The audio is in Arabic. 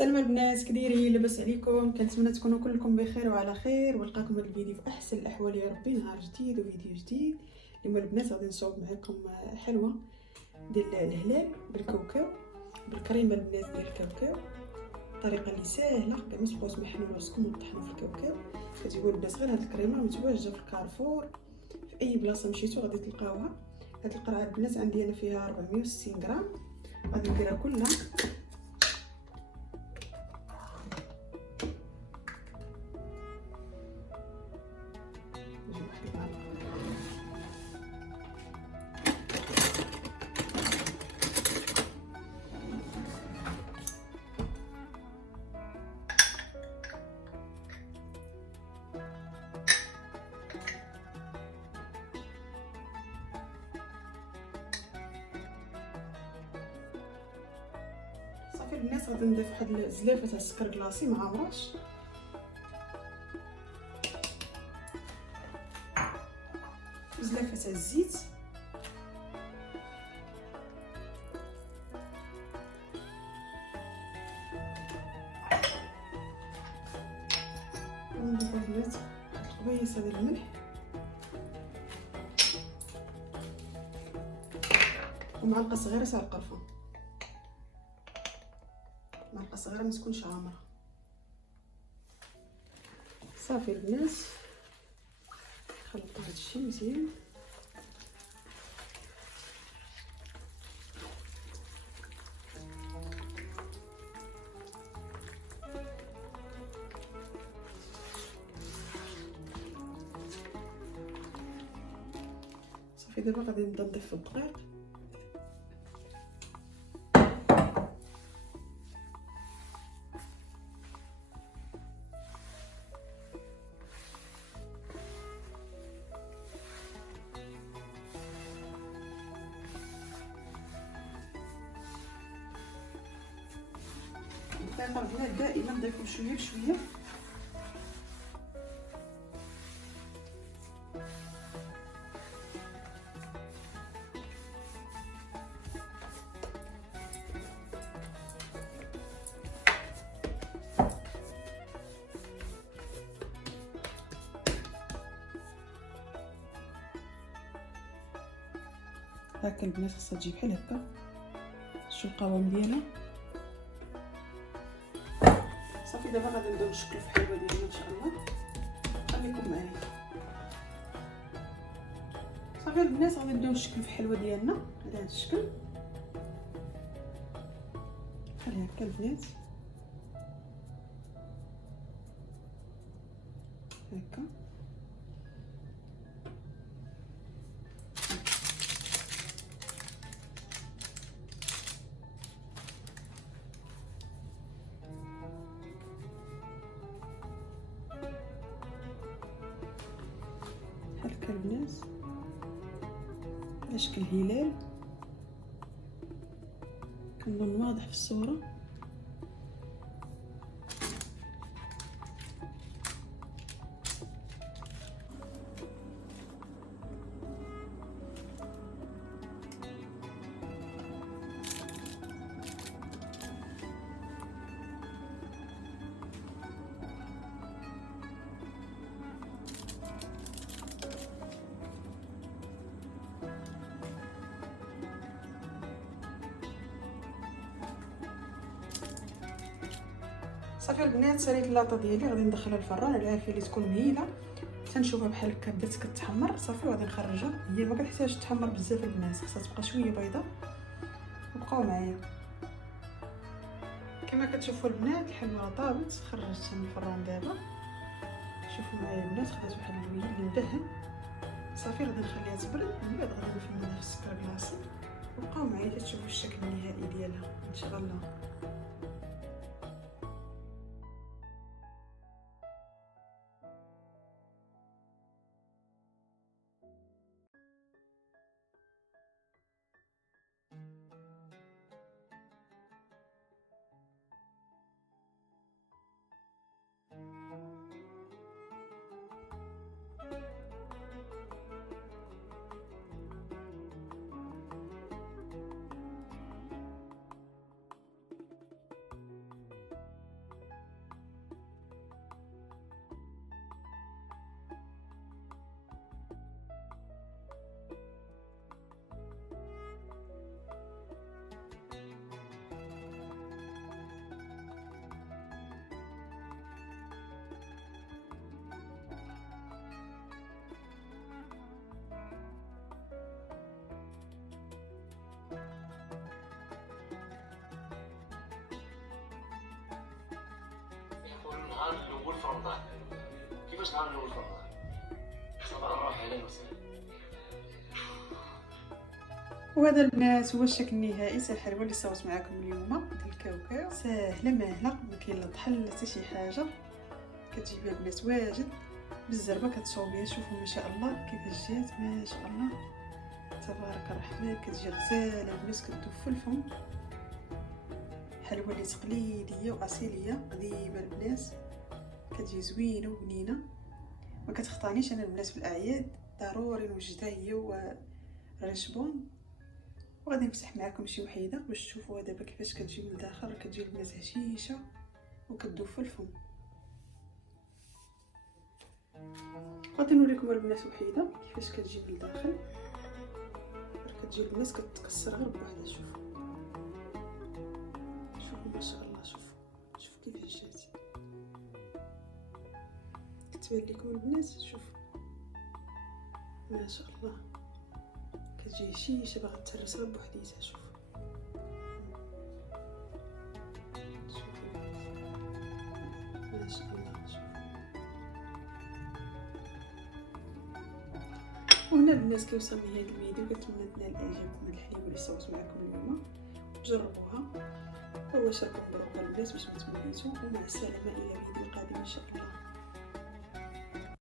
السلام البنات، كدايرين؟ لاباس عليكم؟ كنتمنى تكونوا كلكم بخير وعلى خير، ونلقاكم هذا الفيديو في احسن الاحوال يا ربي. نهار جديد وفيديو جديد. اليوم البنات غادي نصاوب معكم حلوه ديال الهلال بالكاوكاو، بالكريمه البنات ديال الكاوكاو. الطريقه اللي ساهله، كاع ما تبقاوش محنوا راسكم وطحنوا في الكاوكاو. كتجيبوا البنات غير هاد الكريمه متواجده في الكارفور، في اي بلاصه مشيتو غادي تلقاوها. هاد القرعه البنات عندي انا فيها 460 غرام، غادي نديرها كلها. صافي البنات غادي نضيف واحد الزلافه تاع السكر كلاصي مع ورش، وزلافه تاع الزيت، ونضيف البنات القبيصه ديال الملح، ومعلقه صغيره تاع القرفه، معلقه صغيره ما تكونش عامره. صافي البنات خلطوا هادشي مزيان. صافي دابا غادي نبدا نضيف الدقيق، الدقيق البنات دائما نضيفو شويه بشويه. هكا البنات خاصها تجي بحال هكا، شو القوام ديالها. صافي دابا غادي نبداو نشكلو في الحلوه ديالنا ان شاء الله. خليكم معايا. صافي البنات غادي نبداو نشكلو في الحلوه ديالنا على هذا الشكل بحال هكا البنات، هكا. هكا البنات على شكل هلال، كنظن واضح في الصوره. صافي البنات ساليت اللاطه ديالي، غادي ندخلها الفران على عافيه اللي تكون مهيله تنشوفها بحال هكا بدات كتحمر. صافي وغادي نخرجها، هي ما كتحتاجش تحمر بزاف البنات، خاصها تبقى شويه بيضاء. بقاو معايا. كما كتشوفوا البنات الحلوه طابت، خرجتها من الفران دابا. شوفوا معايا البنات، خدات واحد اللون اللي مدهن. صافي غادي نخليها تبرد، من بعد غادي نفندها في السكر كلاصي. بقاو معايا تشوفوا الشكل النهائي ديالها ان شاء الله. رمضان كيفاش نهار الاول في رمضان؟ طبعا نروح عليه وسهلا. وهذا البنات هو الشكل النهائي تاع الحلوه اللي صورت معكم اليوم ديال الكاوكاو. ساهله ماهله، ما كاين لا طحل لا حتى شي حاجه. كتجيبها البنات واجد بالزربه كتصوبيها. شوفوا ما شاء الله كيفاش جات، ما شاء الله تبارك الرحمن. كتجي غزاله البنات، كتذوب في الفم. حلوه اللي تقليديه واصيليه قديمه البنات، كتجي زوينه وبنينه. ما كتخطانيش انا البنات في الاعياد، ضروري نوجدها هي ورشبون. وغادي نمسح معكم شي وحيده باش تشوفوها دابا كيفاش كتجي من الداخل. كتجي البنات هشيشه وكتذوب في الفم. غادي نوريكم البنات وحيده كيفاش كتجي من الداخل. كتجي البنات كتكسر غير بوحدها. شوفوا ما شاء الله. شوفوا كيفاش جات. كتبان لكم البنات. شوفوا ما شاء الله كتجي هشيشه باغا تهرس غير بوحديتها. شوفوا ما شاء الله. وهنا البنات كيوصلني هذا الفيديو. كنتمنى تنال اعجابكم هذا الحليب اللي صورت معكم اليوم. جربوها وشاركوا بروحكم البنات باش ما تمنيتو. ومع السلامه الى فيديو قادم ان شاء الله.